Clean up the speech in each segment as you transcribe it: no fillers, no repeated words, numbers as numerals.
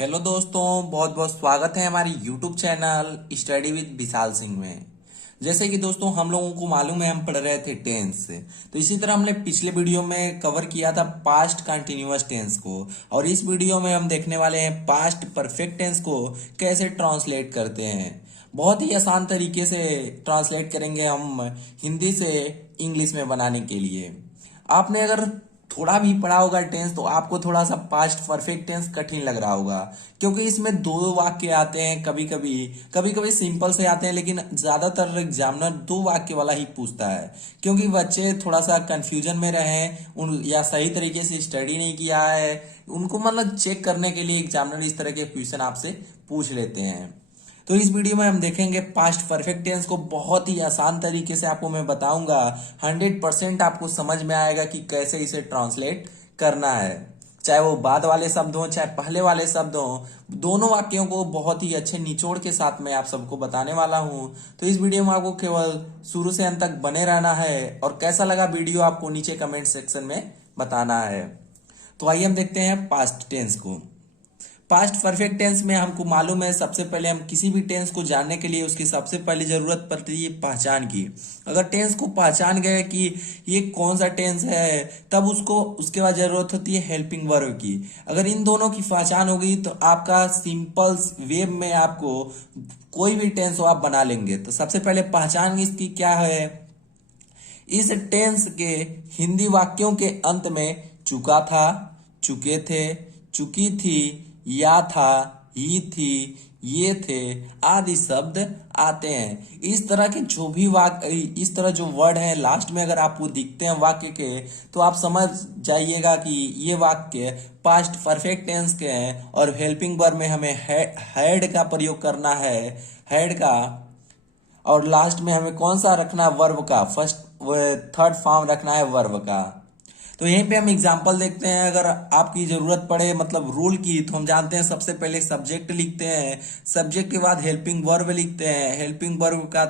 Hello दोस्तों, बहुत बहुत स्वागत है हमारे YouTube channel study with Vishal Singh में। जैसे कि दोस्तों हम लोगों को मालूम है हम पढ़ रहे थे टेंस से, तो इसी तरह हमने पिछले वीडियो में कवर किया था पास्ट कंटिन्यूअस टेंस को। और इस वीडियो में हम देखने वाले हैं पास्ट परफेक्ट टेंस को कैसे ट्रांसलेट करते हैं। बहुत ही आसान तरीके से ट्रांसलेट करेंगे हम हिंदी से इंग्लिश में बनाने के लिए। आपने अगर थोड़ा भी पढ़ा होगा टेंस तो आपको थोड़ा सा पास्ट परफेक्ट टेंस कठिन लग रहा होगा, क्योंकि इसमें दो वाक्य आते हैं। कभी कभी सिंपल से आते हैं, लेकिन ज्यादातर एग्जामिनर दो वाक्य वाला ही पूछता है, क्योंकि बच्चे थोड़ा सा कंफ्यूजन में रहे उन या सही तरीके से स्टडी नहीं किया है, उनको मतलब चेक करने के लिए एग्जामिनर इस तरह के क्वेश्चन आपसे पूछ लेते हैं। तो इस वीडियो में हम देखेंगे पास्ट परफेक्ट टेंस को बहुत ही आसान तरीके से आपको मैं बताऊंगा। 100% आपको समझ में आएगा कि कैसे इसे ट्रांसलेट करना है, चाहे वो बाद वाले शब्द हो चाहे पहले वाले शब्द हो। दोनों वाक्यों को बहुत ही अच्छे निचोड़ के साथ मैं आप सबको बताने वाला हूं। तो इस वीडियो में आपको केवल शुरू से अंत तक बने रहना है, और कैसा लगा वीडियो आपको नीचे कमेंट सेक्शन में बताना है। तो आइए हम देखते हैं पास्ट टेंस को। पास्ट परफेक्ट टेंस में हमको मालूम है सबसे पहले हम किसी भी टेंस को जानने के लिए उसकी सबसे पहले जरूरत पड़ती है पहचान की। अगर टेंस को पहचान गए कि ये कौन सा टेंस है, तब उसको उसके बाद जरूरत होती है हेल्पिंग वर्ब की। अगर इन दोनों की पहचान होगी तो आपका सिंपल वे में आपको कोई भी टेंस हो आप बना लेंगे। तो सबसे पहले पहचान इसकी क्या है, इस टेंस के हिंदी वाक्यों के अंत में चुका था, चुके थे, चुकी थी, या था, ही थी, ये थे आदि शब्द आते हैं। इस तरह के जो भी वाक्य, इस तरह जो वर्ड है लास्ट में अगर आपको दिखते हैं वाक्य के, तो आप समझ जाइएगा कि ये वाक्य पास्ट परफेक्ट टेंस के हैं। और हेल्पिंग वर्ब में हमें हैड का प्रयोग करना है, हैड का। और लास्ट में हमें कौन सा रखना है, वर्ब का फर्स्ट थर्ड फॉर्म रखना है वर्ब का। तो यहीं पे हम एग्जांपल देखते हैं। अगर आपकी जरूरत पड़े मतलब रूल की, तो हम जानते हैं सबसे पहले सब्जेक्ट लिखते हैं, सब्जेक्ट के बाद हेल्पिंग वर्ब लिखते हैं, हेल्पिंग वर्ब का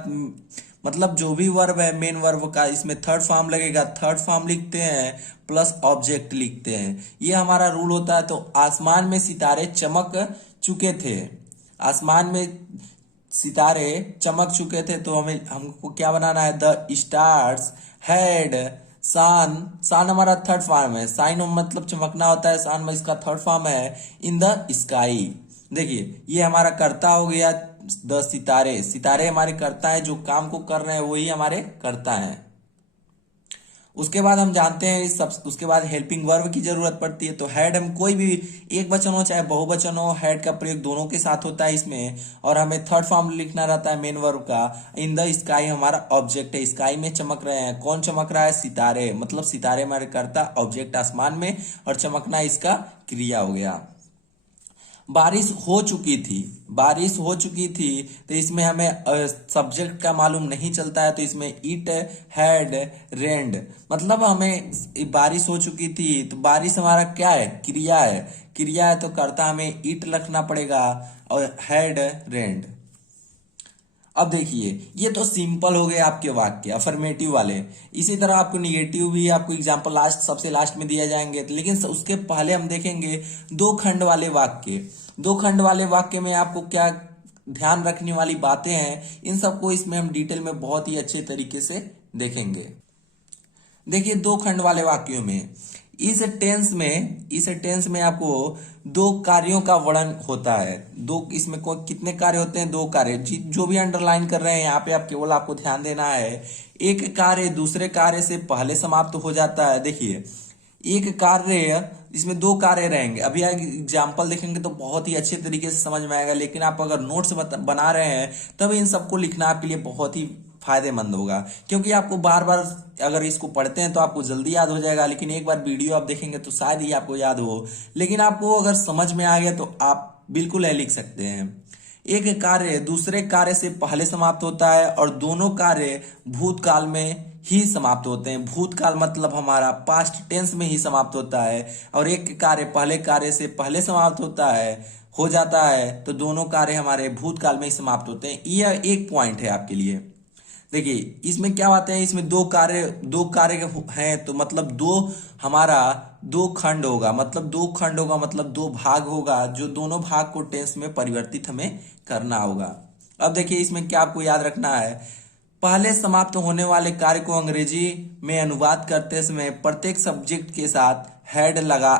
मतलब जो भी वर्ब है मेन वर्ब का इसमें थर्ड फॉर्म लगेगा, थर्ड फॉर्म लिखते हैं प्लस ऑब्जेक्ट लिखते हैं। ये हमारा रूल होता है। तो आसमान में सितारे चमक चुके थे, आसमान में सितारे चमक चुके थे, तो हमको क्या बनाना है, द स्टार्स हैड सान। सान हमारा थर्ड फॉर्म है, साइन मतलब चमकना होता है, सान में इसका थर्ड फॉर्म है इन द स्काई। देखिए ये हमारा कर्ता हो गया, द सितारे, सितारे हमारे कर्ता है, जो काम को कर रहे हैं वही हमारे कर्ता हैं। उसके बाद हम जानते हैं इस सब, उसके बाद हेल्पिंग वर्ब की जरूरत पड़ती है। तो हैड हम कोई भी एक वचन हो चाहे बहुवचन हो, हैड का प्रयोग दोनों के साथ होता है इसमें। और हमें थर्ड फॉर्म लिखना रहता है मेन वर्ब का। इन द स्काई हमारा ऑब्जेक्ट है, स्काई में चमक रहे हैं, कौन चमक रहा है, सितारे, मतलब सितारे हमारे कर्ता, ऑब्जेक्ट आसमान में, और चमकना इसका क्रिया हो गया। बारिश हो चुकी थी, बारिश हो चुकी थी, तो इसमें हमें सब्जेक्ट का मालूम नहीं चलता है, तो इसमें इट हैड रेन्ड, मतलब हमें बारिश हो चुकी थी। तो बारिश हमारा क्या है, क्रिया है, क्रिया है तो कर्ता हमें इट रखना पड़ेगा और हैड रेन्ड। अब देखिए ये तो सिंपल हो गए आपके वाक्य अफर्मेटिव वाले। इसी तरह आपको निगेटिव भी आपको एग्जांपल लास्ट सबसे लास्ट में दिया जाएंगे, लेकिन उसके पहले हम देखेंगे दो खंड वाले वाक्य। दो खंड वाले वाक्य में आपको क्या ध्यान रखने वाली बातें हैं, इन सबको इसमें हम डिटेल में बहुत ही अच्छे तरीके से देखेंगे। देखिए दो खंड वाले वाक्यों में इस टेंस में आपको दो कार्यों का वर्णन होता है। दो इसमें कितने कार्य होते हैं, दो कार्य। जो भी अंडरलाइन कर रहे हैं यहाँ पे आप केवल आपको ध्यान देना है, एक कार्य दूसरे कार्य से पहले समाप्त हो जाता है। देखिए एक कार्य, इसमें दो कार्य रहेंगे। अभी एग्जाम्पल देखेंगे तो बहुत ही अच्छे तरीके से समझ में आएगा, लेकिन आप अगर नोट्स बना रहे हैं तब इन सबको लिखना आपके लिए बहुत ही फायदेमंद होगा, क्योंकि आपको बार बार अगर इसको पढ़ते हैं तो आपको जल्दी याद हो जाएगा, लेकिन एक बार वीडियो आप देखेंगे तो शायद ही आपको याद हो। लेकिन आपको अगर समझ में आ गया तो आप बिल्कुल है लिख सकते हैं। एक कार्य दूसरे कार्य से पहले समाप्त होता है, और दोनों कार्य भूतकाल में ही समाप्त होते हैं। भूतकाल मतलब हमारा पास्ट टेंस में ही समाप्त होता है, और एक कार्य पहले कार्य से पहले समाप्त होता है, हो जाता है, तो दोनों कार्य हमारे भूतकाल में ही समाप्त होते हैं। यह एक पॉइंट है आपके लिए। देखिए इसमें क्या बात है, इसमें दो कार्य हैं, तो मतलब हमारा दो खंड होगा, मतलब दो भाग होगा, जो दोनों भाग को टेंस में परिवर्तित हमें करना होगा। अब देखिए इसमें क्या आपको याद रखना है, पहले समाप्त होने वाले कार्य को अंग्रेजी में अनुवाद करते समय प्रत्येक सब्जेक्ट के साथ हेड लगा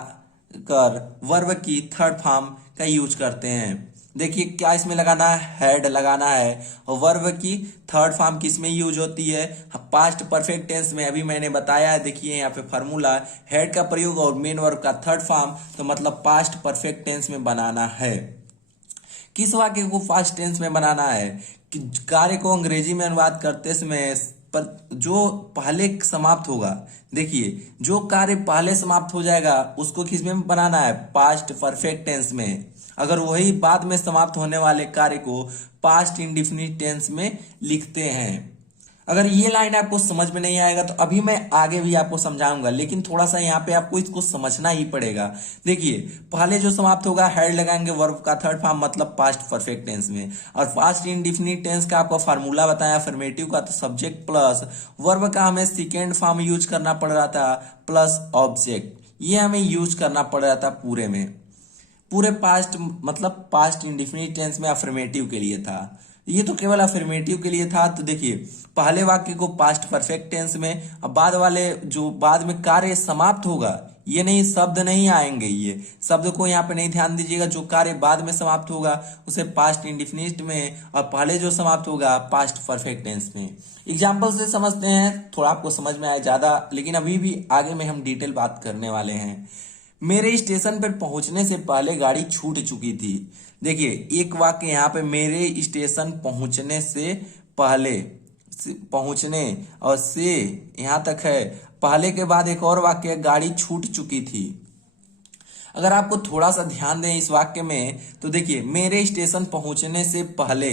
कर वर्ब की थर्ड फॉर्म का यूज करते हैं। देखिए क्या इसमें लगाना है, हेड लगाना है, और वर्ब की थर्ड फॉर्म किस में यूज होती है, पास्ट परफेक्ट टेंस में। अभी मैंने बताया है, देखिए यहाँ पे फॉर्मूला, हेड का प्रयोग और मेन वर्ब का थर्ड फॉर्म, तो मतलब पास्ट परफेक्ट टेंस में बनाना है। किस वाक्य को पास्ट टेंस में बनाना है, कि कार्य को अंग्रेजी में अनुवाद करते समय पर जो पहले समाप्त होगा, देखिए जो कार्य पहले समाप्त हो जाएगा उसको किस में बनाना है, पास्ट परफेक्ट टेंस में। अगर वही बाद में समाप्त होने वाले कार्य को पास्ट इंडिफिनिट टेंस में लिखते हैं। अगर ये लाइन आपको समझ में नहीं आएगा तो अभी मैं आगे भी आपको समझाऊंगा, लेकिन थोड़ा सा यहाँ पे आपको इसको समझना ही पड़ेगा। देखिए पहले जो समाप्त होगा हेड लगाएंगे वर्ब का थर्ड फॉर्म, मतलब पास्ट परफेक्ट टेंस में। और पास्ट इंडिफिनिट टेंस का आपको फार्मूला बताया अफर्मेटिव का, तो सब्जेक्ट प्लस वर्ब का हमें सेकेंड फॉर्म यूज करना पड़ रहा था, प्लस ऑब्जेक्ट, ये हमें यूज करना पड़ रहा था पूरे पास्ट, मतलब पास्ट इंडिफिनिट टेंस में अफर्मेटिव के लिए था। ये तो केवल अफर्मेटिव के लिए था। तो देखिए पहले वाक्य को पास्ट परफेक्ट टेंस में, अब बाद वाले जो बाद में कार्य समाप्त होगा, ये नहीं, शब्द नहीं आएंगे, ये शब्द को यहाँ पे नहीं ध्यान दीजिएगा। जो कार्य बाद में समाप्त होगा उसे पास्ट इंडिफिनिट में, और पहले जो समाप्त होगा पास्ट परफेक्ट टेंस में। एग्जाम्पल से समझते हैं, थोड़ा आपको समझ में आए ज्यादा, लेकिन अभी भी आगे में हम डिटेल बात करने वाले हैं। मेरे स्टेशन पर पहुंचने से पहले गाड़ी छूट चुकी थी। देखिए एक वाक्य यहाँ पे, मेरे स्टेशन पहुंचने से पहले, पहुंचने और से यहाँ तक है, पहले के बाद एक और वाक्य, गाड़ी छूट चुकी थी। अगर आपको थोड़ा सा ध्यान दें इस वाक्य में, तो देखिए मेरे स्टेशन पहुंचने से पहले,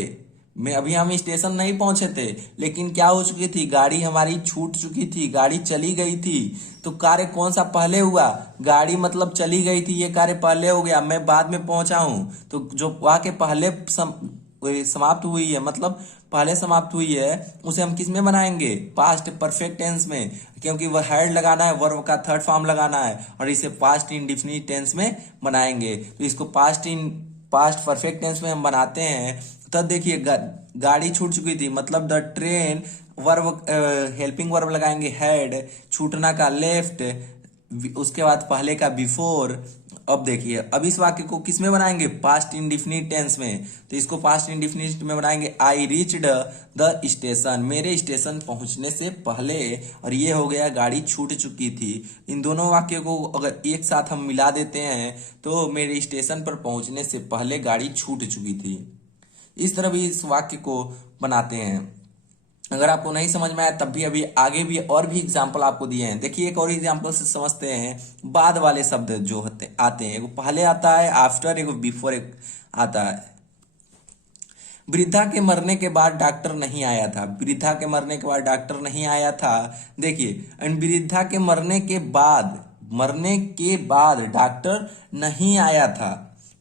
मैं अभी हम स्टेशन नहीं पहुंचे थे, लेकिन क्या हो चुकी थी, गाड़ी हमारी छूट चुकी थी, गाड़ी चली गई थी। तो कार्य कौन सा पहले हुआ, गाड़ी मतलब चली गई थी, ये कार्य पहले हो गया, मैं बाद में पहुंचा हूं। तो जो वाक्य पहले समाप्त हुई है, मतलब पहले समाप्त हुई है, उसे हम किस में बनाएंगे, पास्ट परफेक्ट टेंस में, क्योंकि वह हेड लगाना है, वर्ब का थर्ड फॉर्म लगाना है, और इसे पास्ट इंडिफिनिट टेंस में बनाएंगे। तो इसको पास्ट परफेक्ट टेंस में हम बनाते हैं। तब देखिए गाड़ी छूट चुकी थी, मतलब the train, verb helping verb लगाएंगे हेड, छूटना का लेफ्ट, उसके बाद पहले का बिफोर। अब देखिए अब इस वाक्य को किस में बनाएंगे, पास्ट इंडिफिनिट टेंस में। तो इसको पास्ट इंडिफिनिट में बनाएंगे, आई रीच्ड द स्टेशन, मेरे स्टेशन पहुंचने से पहले, और ये हो गया गाड़ी छूट चुकी थी। इन दोनों वाक्यों को अगर एक साथ हम मिला देते हैं तो मेरे स्टेशन पर पहुंचने से पहले गाड़ी छूट चुकी थी। इस तरह भी इस वाक्य को बनाते हैं। अगर आपको नहीं समझ में आया तब भी अभी आगे भी और भी एग्जाम्पल आपको दिए हैं। देखिए एक और एग्जाम्पल से समझते हैं, बाद वाले शब्द जो आते हैं, एगो पहले आता है आफ्टर, एगो बिफोर एक आता है। वृद्धा के मरने के बाद डॉक्टर नहीं आया था, वृद्धा के मरने के बाद डॉक्टर नहीं आया था। देखिए एंड वृद्धा के मरने के बाद डॉक्टर नहीं आया था।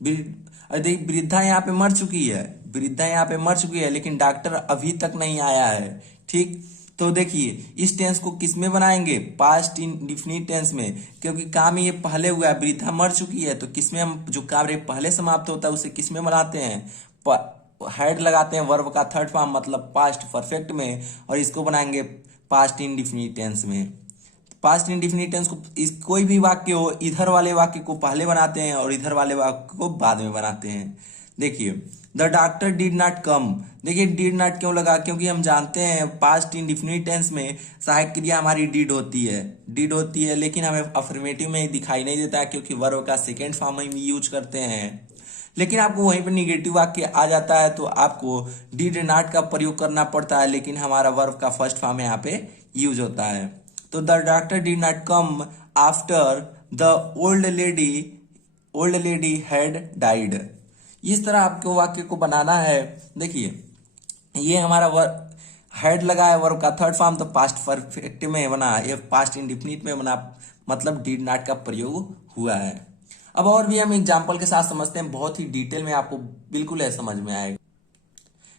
वृद्धा यहाँ पे मर चुकी है, वृद्धा यहाँ पे मर चुकी है, लेकिन डॉक्टर अभी तक नहीं आया है। ठीक, तो देखिए इस टेंस को किस में बनाएंगे, पास्ट इंडिफिनिट टेंस में, क्योंकि काम ये पहले हुआ है, वृद्धा मर चुकी है। तो किस में हम, जो कार्य पहले समाप्त होता है उसे किस में बनाते हैं, हेड लगाते हैं वर्ब का थर्ड फॉर्म, मतलब पास्ट परफेक्ट में, और इसको बनाएंगे पास्ट इंडिफिनिट टेंस में। पास्ट इंडिफिनिट टेंस को कोई भी वाक्य हो, इधर वाले वाक्य को पहले बनाते हैं और इधर वाले वाक्य को बाद में बनाते हैं। देखिए the doctor did not come, देखिए डिड नॉट क्यों लगा, क्योंकि हम जानते हैं पास्ट इंडिफिनिट टेंस में सहायक क्रिया हमारी डिड होती है, लेकिन हमें अफर्मेटिव में दिखाई नहीं देता है, क्योंकि वर्ब का सेकेंड फॉर्म हम यूज करते हैं। लेकिन आपको वहीं पर निगेटिव वाक्य आ जाता है तो आपको डिड नॉट का प्रयोग करना पड़ता है, लेकिन हमारा वर्ब का फर्स्ट फॉर्म यहाँ पे यूज होता है। तो the doctor did not come after the old lady had died. इस तरह आपको वाक्य को बनाना है। देखिए ये हमारा वर्ब हेड लगा है, वर्ब का थर्ड फॉर्म, तो पास्ट परफेक्ट में बना, ये पास्ट इंडिफिनिट में बना, मतलब डिड नॉट का प्रयोग हुआ है। अब और भी हम एग्जाम्पल के साथ समझते हैं, बहुत ही डिटेल में आपको बिल्कुल है समझ में आएगा।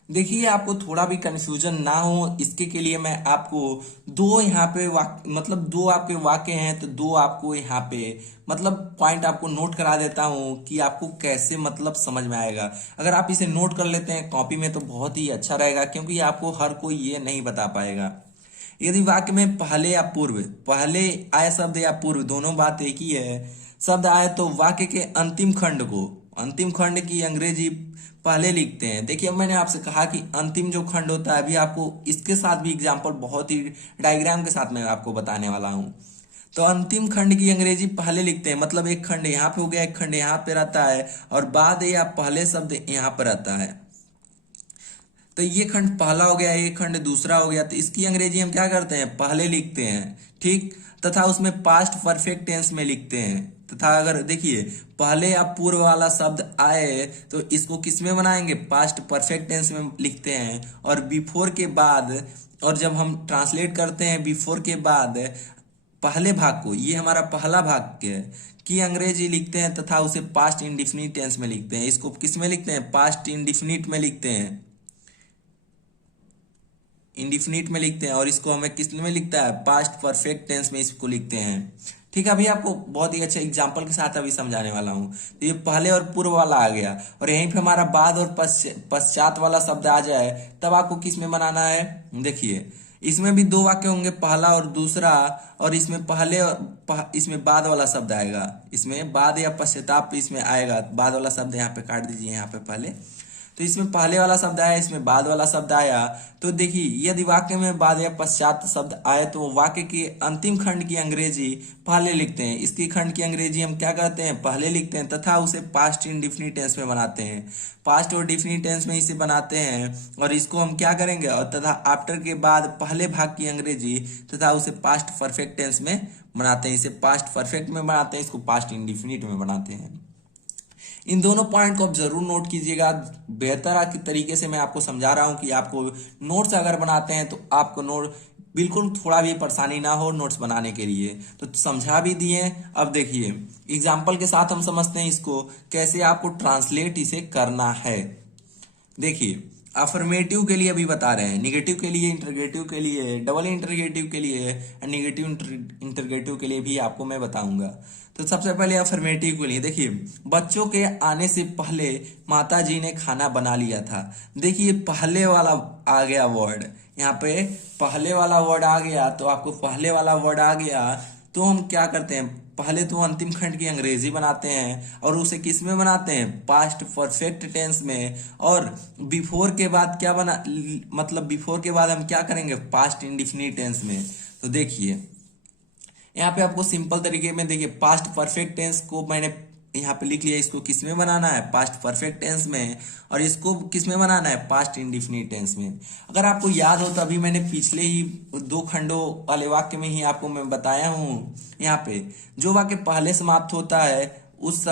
देखिए आपको थोड़ा भी कंफ्यूजन ना हो इसके के लिए मैं आपको दो यहाँ पे मतलब दो आपके वाक्य हैं तो दो आपको यहाँ पे मतलब पॉइंट आपको नोट करा देता हूँ कि आपको कैसे मतलब समझ में आएगा। अगर आप इसे नोट कर लेते हैं कॉपी में तो बहुत ही अच्छा रहेगा, क्योंकि आपको हर कोई ये नहीं बता पाएगा। यदि वाक्य में पहले या पूर्व, पहले आए शब्द या पूर्व दोनों बात एक ही है, शब्द आए तो वाक्य के अंतिम खंड को, अंतिम खंड की अंग्रेजी पहले लिखते हैं। देखिए मैंने आपसे कहा कि अंतिम जो खंड होता है, अभी आपको इसके साथ भी एग्जांपल बहुत ही डायग्राम के साथ मैं आपको बताने वाला हूँ। तो अंतिम खंड की अंग्रेजी पहले लिखते हैं, मतलब एक खंड यहाँ पे हो गया, एक खंड यहाँ पे रहता है और बाद या पहले शब्द यहाँ पर रहता है। तो ये खंड पहला हो गया, ये खंड दूसरा हो गया, तो इसकी अंग्रेजी हम क्या करते हैं, पहले लिखते हैं, ठीक। तथा उसमें पास्ट परफेक्ट टेंस में लिखते हैं। तथा अगर देखिए पहले या पूर्व वाला शब्द आए तो इसको किस में बनाएंगे, पास्ट परफेक्ट टेंस में लिखते हैं। और बिफोर के बाद, और जब हम ट्रांसलेट करते हैं बिफोर के बाद पहले भाग को, ये हमारा पहला भाग है, की अंग्रेजी लिखते हैं तथा उसे पास्ट इंडिफिनिट टेंस में लिखते हैं। इसको किस में लिखते हैं, पास्ट इंडिफिनिट में लिखते हैं, इंडिफिनिट में लिखते हैं। और इसको हमें किस में लिखता है, पास्ट परफेक्ट टेंस में इसको लिखते हैं, ठीक है। अभी आपको बहुत ही अच्छे एग्जांपल के साथ अभी समझाने वाला हूं। तो ये पहले और पूर्व वाला आ गया, और यहीं पे हमारा बाद और पश्चात वाला शब्द आ जाए तब आपको किस में बनाना है। देखिए इसमें भी दो वाक्य होंगे, पहला और दूसरा, और इसमें पहले और इसमें बाद वाला शब्द आएगा, इसमें बाद या पश्चाताप इसमें आएगा, बाद वाला शब्द यहाँ पे काट दीजिए, यहाँ पे पहले। तो इसमें पहले वाला शब्द आया, इसमें बाद वाला शब्द आया। तो देखिए यदि वाक्य में बाद या पश्चात शब्द आए तो वाक्य के अंतिम खंड की अंग्रेजी पहले लिखते हैं, इसकी खंड की अंग्रेजी हम क्या करते हैं, पहले लिखते हैं तथा उसे पास्ट इंडिफिनिट टेंस में बनाते हैं। पास्ट और डिफिनिट टेंस में इसे बनाते हैं, और इसको हम क्या करेंगे, और तथा आफ्टर के बाद पहले भाग की अंग्रेजी तथा उसे पास्ट परफेक्ट टेंस में बनाते हैं। इसे पास्ट परफेक्ट में बनाते हैं, इसको पास्ट इंडिफिनिट में बनाते हैं। इन दोनों पॉइंट को आप जरूर नोट कीजिएगा। बेहतर की तरीके से मैं आपको समझा रहा हूं कि आपको नोट्स अगर बनाते हैं तो आपको नोट बिल्कुल थोड़ा भी परेशानी ना हो नोट्स बनाने के लिए, तो समझा भी दिए। अब देखिए एग्जाम्पल के साथ हम समझते हैं इसको कैसे आपको ट्रांसलेट इसे करना है। देखिए अफर्मेटिव के लिए अभी बता रहे हैं, निगेटिव के लिए, इंटरगेटिव के लिए, डबल इंटरगेटिव के लिए, नेगेटिव इंटरगेटिव के लिए भी आपको मैं बताऊंगा। तो सबसे पहले अफर्मेटिव के लिए देखिए, बच्चों के आने से पहले माता जी ने खाना बना लिया था। देखिए पहले वाला आ गया वर्ड, यहाँ पे पहले वाला वर्ड आ गया, तो आपको पहले वाला वर्ड आ गया तो हम क्या करते हैं, पहले तो अंतिम खंड की अंग्रेजी बनाते हैं और उसे किस में बनाते हैं, पास्ट परफेक्ट टेंस में। और बिफोर के बाद क्या बना, मतलब बिफोर के बाद हम क्या करेंगे, पास्ट इंडिफिनिट टेंस में। तो देखिए यहाँ पे आपको सिंपल तरीके में देखिए पास्ट परफेक्ट टेंस को मैंने यहाँ पे लिख लिया, इसको किस में बनाना है, पास्ट परफेक्ट टेंस में, और इसको किस में बनाना है, पास्ट इंडिफिनिट टेंस में। अगर आपको याद हो तो अभी मैंने पिछले ही दो खंडों वाले वाक्य में ही आपको मैं बताया हूँ, यहाँ पे जो वाक्य पहले समाप्त होता है उस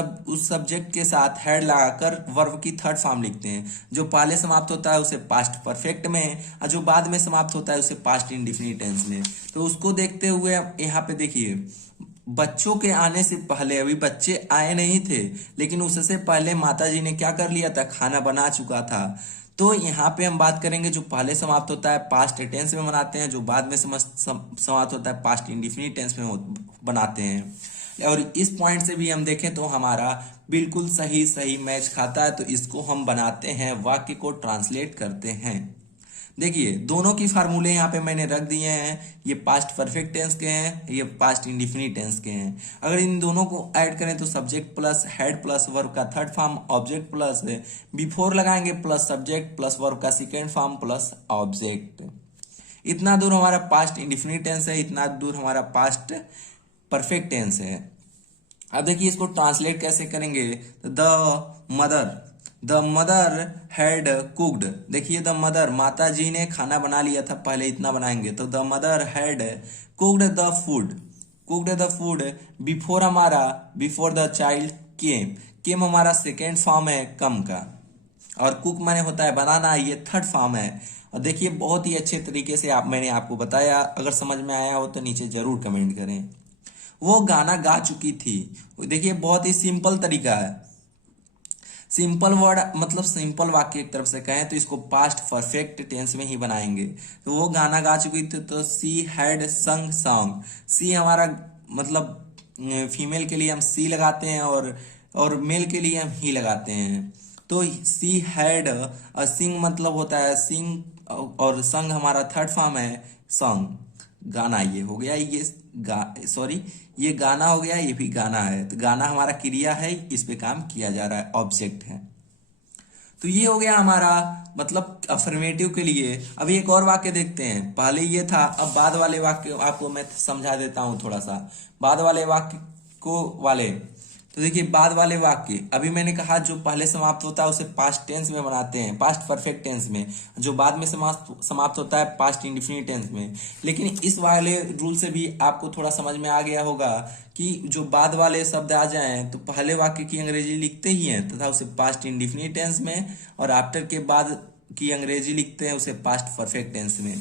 सब्जेक्ट के साथ हेड लगाकर वर्ब की थर्ड फॉर्म लिखते हैं। जो पहले समाप्त होता है उसे पास्ट परफेक्ट में, और जो बाद में समाप्त होता है उसे पास्ट इंडिफिनिट टेंस में। तो उसको देखते हुए यहाँ पे देखिए, बच्चों के आने से पहले, अभी बच्चे आए नहीं थे लेकिन उससे पहले माता जी ने क्या कर लिया था, खाना बना चुका था। तो यहाँ पे हम बात करेंगे जो पहले समाप्त होता है पास्ट टेंस में बनाते हैं, जो बाद में समाप्त होता है पास्ट इंडिफिनिट टेंस में बनाते हैं। और इस पॉइंट से भी हम देखें तो हमारा बिल्कुल सही सही मैच खाता है, तो इसको हम बनाते हैं, वाक्य को ट्रांसलेट करते हैं। देखिए दोनों की फार्मूले यहाँ पे मैंने रख दिए हैं, ये पास्ट परफेक्ट टेंस के हैं, ये पास्ट इंडिफिनिट टेंस के हैं। अगर इन दोनों को ऐड करें तो subject plus had plus verb का third form, object plus before लगाएंगे प्लस सब्जेक्ट प्लस वर्ब का सेकेंड फॉर्म प्लस ऑब्जेक्ट। इतना दूर हमारा पास्ट इंडिफिनिट टेंस है, इतना दूर हमारा पास्ट परफेक्ट टेंस है। अब देखिए इसको ट्रांसलेट कैसे करेंगे, द मदर हैड कुक्ड। देखिए द मदर, माता जी ने खाना बना लिया था, पहले इतना बनाएंगे, तो the mother had cooked the food, cooked the food before, हमारा बिफोर द चाइल्ड केम हमारा सेकेंड फॉर्म है कम का, और कुक माने होता है बनाना, ये थर्ड फॉर्म है। और देखिए बहुत ही अच्छे तरीके से मैंने आपको बताया, अगर समझ में आया हो तो नीचे जरूर कमेंट करें। वो गाना गा चुकी थी, देखिए बहुत ही सिंपल तरीका है। सिंपल वर्ड मतलब सिंपल वाक्य एक तरफ से कहें तो इसको पास्ट परफेक्ट टेंस में ही बनाएंगे। तो वो गाना गा चुकी थी तो सी हैड संग सॉन्ग। सी हमारा मतलब फीमेल के लिए हम सी लगाते हैं और मेल के लिए हम ही लगाते हैं। तो सी हैड सिंग मतलब होता है सिंग और संग हमारा थर्ड फॉर्म है सॉन्ग। गाना ये हो गया, ये सॉरी ये गाना हो गया, ये भी गाना है। तो गाना हमारा क्रिया है, इस पे काम किया जा रहा है, ऑब्जेक्ट है। तो ये हो गया हमारा मतलब अफर्मेटिव के लिए। अब एक और वाक्य देखते हैं। पहले ये था, अब बाद वाले वाक्य आपको मैं समझा देता हूं थोड़ा सा। बाद वाले वाक्य को वाले तो देखिए, बाद वाले वाक्य अभी मैंने कहा जो पहले समाप्त होता है उसे पास्ट टेंस में बनाते हैं, पास्ट परफेक्ट टेंस में। जो बाद में समाप्त होता है पास्ट इंडिफिनिट टेंस में। लेकिन इस वाले रूल से भी आपको थोड़ा समझ में आ गया होगा कि जो बाद वाले शब्द आ जाएं तो पहले वाक्य की अंग्रेजी लिखते ही हैं तथा उसे पास्ट इंडिफिनिट टेंस में, और आफ्टर के बाद की अंग्रेजी लिखते हैं उसे पास्ट परफेक्ट टेंस में।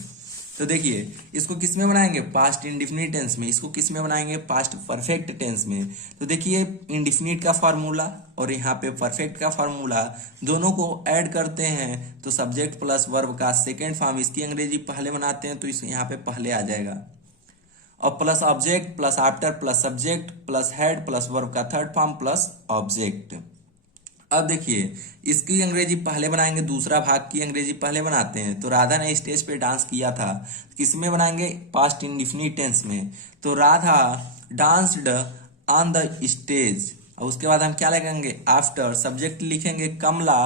तो देखिए, इसको किस में बनाएंगे? पास्ट इंडिफिनिट टेंस में। इसको किस में बनाएंगे? पास्ट परफेक्ट टेंस में। तो देखिए, इंडिफिनिट का फार्मूला और यहाँ पे परफेक्ट का फार्मूला दोनों को ऐड करते हैं तो सब्जेक्ट प्लस वर्ब का सेकेंड फॉर्म, इसकी अंग्रेजी पहले बनाते हैं तो इस यहाँ पे पहले आ जाएगा, और plus object plus after plus subject plus had plus verb का थर्ड फॉर्म प्लस ऑब्जेक्ट। अब देखिए, इसकी अंग्रेजी पहले बनाएंगे, दूसरा भाग की अंग्रेजी पहले बनाते हैं। तो राधा ने स्टेज पे डांस किया था, किस में बनाएंगे? पास्ट इंडिफिनिट टेंस में। तो Radha danced on the stage. और उसके बाद हम क्या लगाएंगे? आफ्टर सब्जेक्ट लिखेंगे कमला,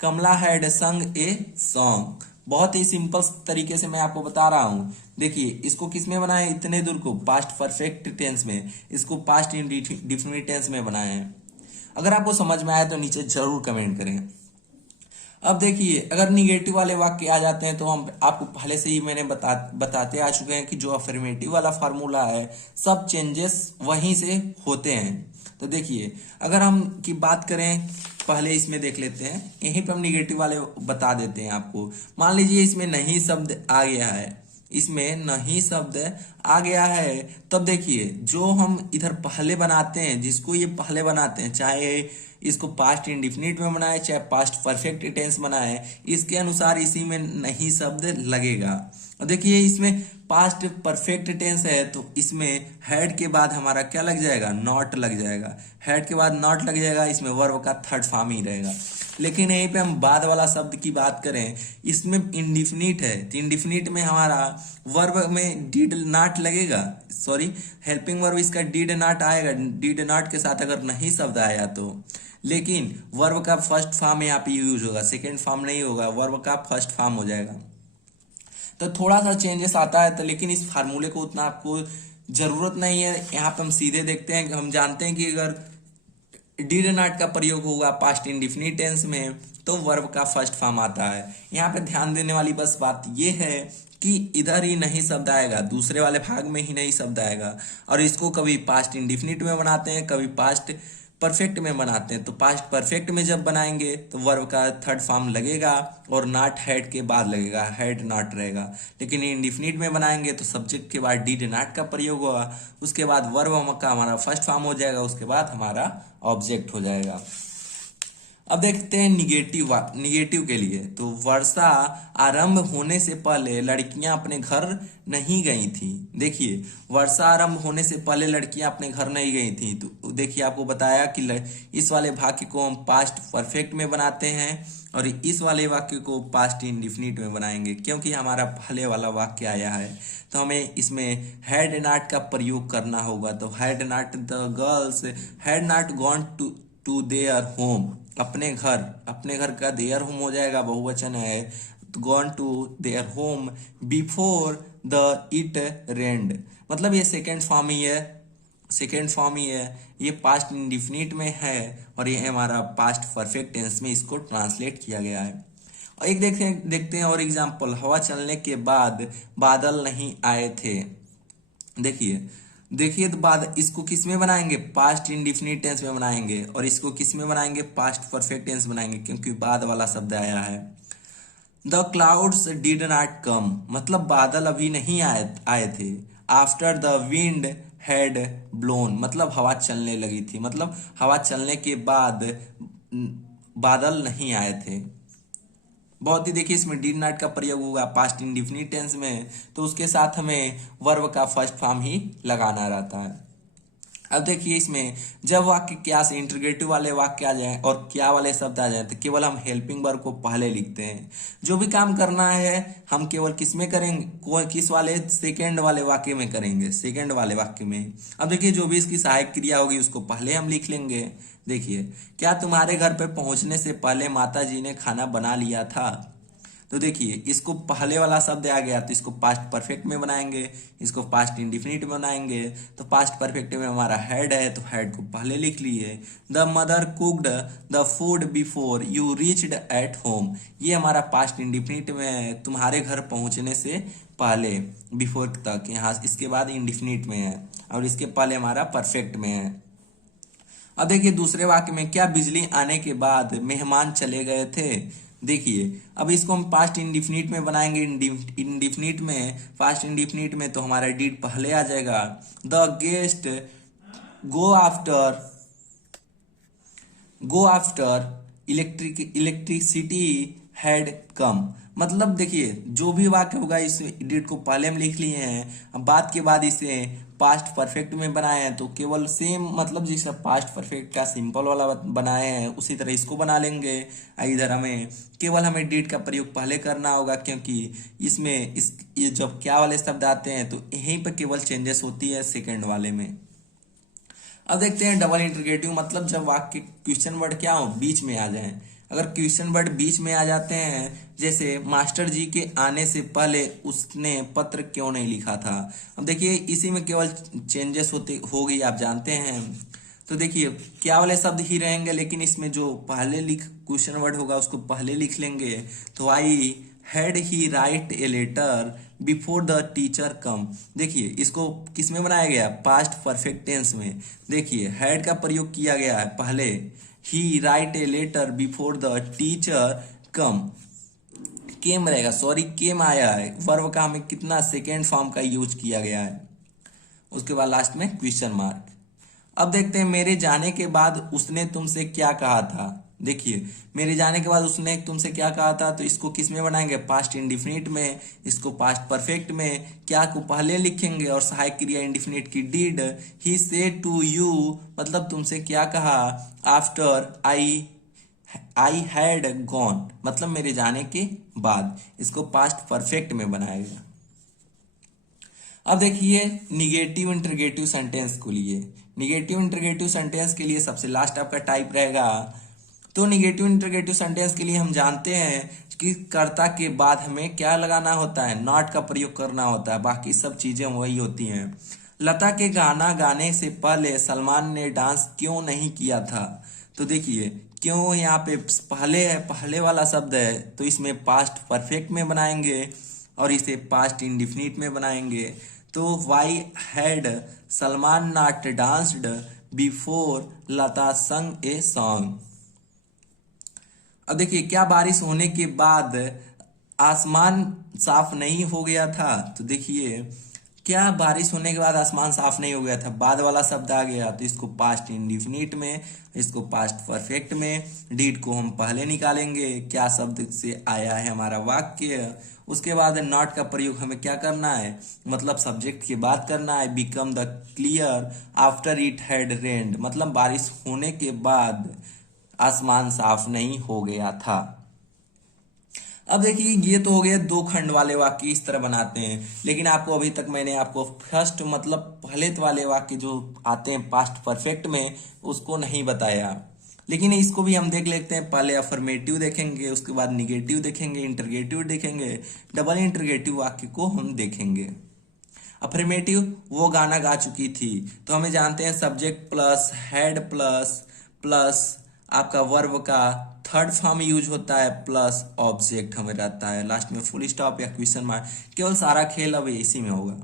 कमला हैड संग ए सॉन्ग। बहुत ही सिंपल तरीके से मैं आपको बता रहा हूं। देखिए, इसको किस में बनाए? इतने दूर को पास्ट परफेक्ट टेंस में, इसको पास्ट इंडिफिनिट टेंस में बनाए हैं। अगर आपको समझ में आए तो नीचे जरूर कमेंट करें। अब देखिए, अगर निगेटिव वाले वाक्य आ जाते हैं तो हम आपको पहले से ही मैंने बताते आ चुके हैं कि जो अफर्मेटिव वाला फार्मूला है सब चेंजेस वहीं से होते हैं। तो देखिए, अगर हम की बात करें, पहले इसमें देख लेते हैं, यहीं पे हम निगेटिव वाले बता देते हैं आपको। मान लीजिए इसमें नहीं शब्द आ गया है, इसमें नहीं शब्द आ गया है, तब देखिए जो हम इधर पहले बनाते हैं, जिसको ये पहले बनाते हैं, चाहे इसको पास्ट इंडिफिनिट में बनाए चाहे पास्ट परफेक्ट टेंस बनाए, इसके अनुसार इसी में नहीं शब्द लगेगा। और देखिए, इसमें पास्ट परफेक्ट टेंस है तो इसमें हेड के बाद हमारा क्या लग जाएगा? नॉट लग जाएगा। हेड के बाद नॉट लग जाएगा, इसमें वर्ब का थर्ड फॉर्म ही रहेगा। लेकिन यहीं पे हम बाद वाला शब्द की बात करें, इसमें इंडिफिनिट है तो इंडिफिनिट में हमारा वर्ब में डिड नॉट लगेगा, सॉरी हेल्पिंग वर्ब इसका डिड नॉट आएगा। डिड नॉट के साथ अगर नहीं शब्द आया तो, लेकिन वर्ब का फर्स्ट फॉर्म यहाँ पे यूज होगा, सेकेंड फॉर्म नहीं होगा, वर्ब का फर्स्ट फॉर्म हो जाएगा। तो थोड़ा सा चेंजेस आता है तो, लेकिन इस फार्मूले को उतना आपको जरूरत नहीं है। यहाँ पे हम सीधे देखते हैं कि हम जानते हैं कि अगर डिड नॉट का प्रयोग होगा पास्ट इंडिफिनिट टेंस में तो वर्ब का फर्स्ट फॉर्म आता है। यहाँ पे ध्यान देने वाली बस बात यह है कि इधर ही नहीं शब्द आएगा, दूसरे वाले भाग में ही नहीं शब्द आएगा। और इसको कभी पास्ट इंडिफिनिट में बनाते हैं, कभी पास्ट परफेक्ट में बनाते हैं। तो पास्ट परफेक्ट में जब बनाएंगे तो वर्ब का थर्ड फॉर्म लगेगा और नॉट हेड के बाद लगेगा, हेड नॉट रहेगा। लेकिन इंडिफिनिट में बनाएंगे तो सब्जेक्ट के बाद डिड नॉट का प्रयोग होगा, उसके बाद वर्ब का हमारा फर्स्ट फॉर्म हो जाएगा, उसके बाद हमारा ऑब्जेक्ट हो जाएगा। अब देखते हैं निगेटिव के लिए। तो वर्षा आरंभ होने से पहले लड़कियां अपने घर नहीं गई थी। देखिए, वर्षा आरंभ होने से पहले लड़कियां अपने घर नहीं गई थी। तो देखिए, आपको बताया कि इस वाले वाक्य को हम पास्ट परफेक्ट में बनाते हैं और इस वाले वाक्य को पास्ट इंडिफिनिट में बनाएंगे, क्योंकि हमारा पहले वाला वाक्य आया है। तो हमें इसमें हैड नॉट का प्रयोग करना होगा। तो had not the girls had not gone to their home. अपने घर का देयर होम हो जाएगा, बहुवचन है। Gone to their home before the it rained, मतलब ये सेकेंड फॉर्म ही है। ये पास्ट इंडिफिनिट में है और ये हमारा पास्ट परफेक्ट टेंस में इसको ट्रांसलेट किया गया है। और एक देखते हैं और एग्जांपल। हवा चलने के बाद बादल नहीं आए थे। देखिए तो बाद इसको किस में बनाएंगे? पास्ट इंडिफिनिट टेंस में बनाएंगे, और इसको किस में बनाएंगे? पास्ट परफेक्ट टेंस बनाएंगे, क्योंकि बाद वाला शब्द आया है। The clouds did not come, मतलब बादल अभी नहीं आए थे। After the wind had blown, मतलब हवा चलने लगी थी, मतलब हवा चलने के बाद बादल नहीं आए थे। बहुत ही देखिए इसमें डिड नॉट का प्रयोग हुआ पास्ट इंडिफिनिट टेंस में, तो उसके साथ हमें वर्ब का फर्स्ट फॉर्म ही लगाना रहता है। अब देखिए इसमें जब वाक्य क्या से इंटीग्रेटिव वाले वाक्य आ जाए और क्या वाले शब्द आ जाए तो केवल हम हेल्पिंग वर्ब को पहले लिखते हैं। जो भी काम करना है हम केवल किस में करेंगे, किस वाले, सेकेंड वाले वाक्य में करेंगे, सेकेंड वाले वाक्य में। अब देखिए जो भी इसकी सहायक क्रिया होगी उसको पहले हम लिख लेंगे। देखिए, क्या तुम्हारे घर पे पहुंचने से पहले माता जी ने खाना बना लिया था? तो देखिए इसको पहले वाला शब्द आ गया तो इसको पास्ट परफेक्ट में बनाएंगे, इसको पास्ट इंडिफिनिट में बनाएंगे। तो पास्ट परफेक्ट में हमारा हैड है तो हैड को पहले लिख लिए। The mother cooked the food before you reached at home, ये हमारा पास्ट इंडिफिनिट में है, तुम्हारे घर पहुंचने से पहले, बिफोर तक, यहाँ इसके बाद इंडिफिनिट में है और इसके पहले हमारा परफेक्ट में है। अब देखिए दूसरे वाक्य में, क्या बिजली आने के बाद मेहमान चले गए थे? देखिए अब इसको हम पास्ट इंडिफिनिट में बनाएंगे। इंडिफिनिट में, पास्ट इंडिफिनिट में तो हमारा डीड पहले आ जाएगा। The guest go after electricity had come, मतलब देखिए जो भी वाक्य होगा इस डिड को पहले हम लिख लिए हैं, अब बात के बाद इसे पास्ट परफेक्ट में बनाए हैं तो केवल सेम, मतलब जैसे पास्ट परफेक्ट का सिंपल वाला बनाए हैं उसी तरह इसको बना लेंगे। इधर हमें डिड का प्रयोग पहले करना होगा क्योंकि इसमें ये जब क्या वाले शब्द आते हैं तो यहीं पर केवल चेंजेस होती है सेकेंड वाले में। अब देखते हैं डबल इंटरोगेटिव, मतलब जब वाक्य क्वेश्चन वर्ड क्या हो बीच में आ जाए। अगर क्वेश्चन वर्ड बीच में आ जाते हैं, जैसे मास्टर जी के आने से पहले उसने पत्र क्यों नहीं लिखा था, अब देखिए इसी में केवल चेंजेस होगी, आप जानते हैं। तो देखिए क्या वाले शब्द ही रहेंगे लेकिन इसमें जो पहले क्वेश्चन वर्ड होगा उसको पहले लिख लेंगे। तो I had he write a letter before the teacher come, देखिए इसको किस में बनाया गया, पास्ट परफेक्ट टेंस में। देखिए हैड का प्रयोग किया गया है पहले, he write a letter before the teacher come, came रहेगा, सॉरी केम आया है, वर्ब का हमें कितना सेकेंड फॉर्म का यूज किया गया है, उसके बाद लास्ट में क्वेश्चन मार्क। अब देखते हैं मेरे जाने के बाद उसने तुमसे क्या कहा था। देखिए मेरे जाने के बाद उसने तुमसे क्या कहा था, तो इसको किस में बनाएंगे, पास्ट इंडिफिनिट में, इसको पास्ट परफेक्ट में, क्या को पहले लिखेंगे और सहायक क्रिया इंडिफिनिट की did. He said to you, मतलब तुमसे क्या कहा, आफ्टर आई हैड गॉन, मतलब मेरे जाने के बाद, इसको पास्ट परफेक्ट में बनाएगा। अब देखिए निगेटिव इंटरोगेटिव सेंटेंस को लिए, निगेटिव इंटरोगेटिव सेंटेंस के लिए सबसे लास्ट आपका टाइप रहेगा। तो निगेटिव इंटरोगेटिव सेंटेंस के लिए हम जानते हैं कि कर्ता के बाद हमें क्या लगाना होता है, नॉट का प्रयोग करना होता है, बाकी सब चीजें वही होती हैं। लता के गाना गाने से पहले सलमान ने डांस क्यों नहीं किया था, तो देखिए क्यों यहाँ पे पहले है, पहले वाला शब्द है तो इसमें पास्ट परफेक्ट में बनाएंगे और इसे पास्ट इंडिफिनिट में बनाएंगे। तो why had Salman not danced before Lata sung a song. अब देखिए क्या बारिश होने के बाद आसमान साफ नहीं हो गया था, तो देखिए क्या बारिश होने के बाद आसमान साफ नहीं हो गया था, बाद वाला शब्द आ गया तो इसको पास्ट इंडिफिनिट में, इसको पास्ट परफेक्ट में, डीड को हम पहले निकालेंगे, क्या शब्द से आया है हमारा वाक्य, उसके बाद नॉट का प्रयोग हमें क्या करना है, मतलब सब्जेक्ट की बात करना है। Become the clear after it had rained, मतलब बारिश होने के बाद आसमान साफ नहीं हो गया था। अब देखिए ये तो हो गया दो खंड वाले वाक्य इस तरह बनाते हैं, लेकिन आपको अभी तक मैंने आपको फर्स्ट मतलब पहले वाले वाक्य जो आते हैं पास्ट परफेक्ट में उसको नहीं बताया, लेकिन इसको भी हम देख लेते हैं। पहले अफर्मेटिव देखेंगे, उसके बाद निगेटिव देखेंगे, इंटरगेटिव देखेंगे, डबल इंटरगेटिव वाक्य को हम देखेंगे। अफर्मेटिव, वो गाना गा चुकी थी, तो हमें जानते हैं सब्जेक्ट प्लस हेड प्लस आपका वर्ब का थर्ड फॉर्म यूज होता है प्लस ऑब्जेक्ट हमें रहता है, लास्ट में फुल स्टॉप या क्वेश्चन मार्क, केवल सारा खेल अब इसी में होगा।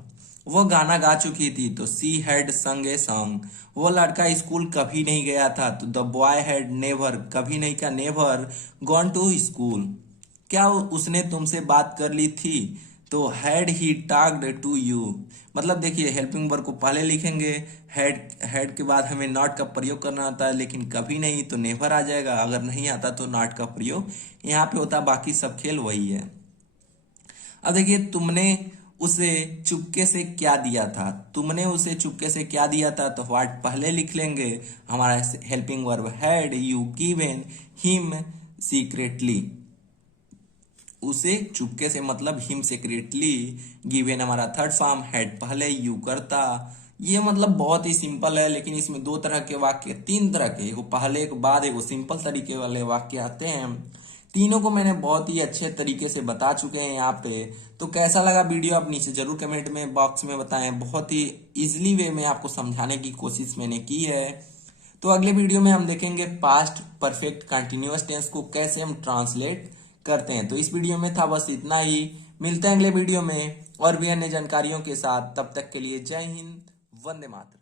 वो गाना गा चुकी थी तो सी हैड संग ए सॉन्ग, वो लड़का स्कूल कभी नहीं गया था तो द बॉय हैड नेवर, कभी नहीं का नेवर, गॉन टू स्कूल। क्या उसने तुमसे बात कर ली थी, तो had he talked to you, मतलब देखिए हेल्पिंग वर्ब को पहले लिखेंगे, हैड के बाद हमें नॉट का प्रयोग करना आता है, लेकिन कभी नहीं तो नेवर आ जाएगा, अगर नहीं आता तो नॉट का प्रयोग यहाँ पे होता है, बाकी सब खेल वही है। अब देखिए तुमने उसे चुपके से क्या दिया था, तुमने उसे चुपके से क्या दिया था, तो व्हाट पहले लिख लेंगे, हमारा helping verb had you given him secretly, उसे चुपके से मतलब हिम सीक्रेटली, गिवन हमारा थर्ड फॉर्म, हैड पहले, यू करता। ये मतलब बहुत ही सिंपल है, लेकिन इसमें दो तरह के वाक्य, तीन तरह के, एक पहले एक बाद एक सिंपल तरीके वाले वाक्य आते हैं। तीनों को मैंने बहुत ही अच्छे तरीके से बता चुके हैं यहाँ पे। तो कैसा लगा वीडियो आप नीचे जरूर कमेंट में बॉक्स में बताएं, बहुत ही इजिली वे में आपको समझाने की कोशिश मैंने की है। तो अगले वीडियो में हम देखेंगे पास्ट परफेक्ट कंटिन्यूअस टेंस को कैसे हम ट्रांसलेट करते हैं। तो इस वीडियो में था बस इतना ही, मिलते हैं अगले वीडियो में और भी अन्य जानकारियों के साथ, तब तक के लिए जय हिंद, वंदे मातरम।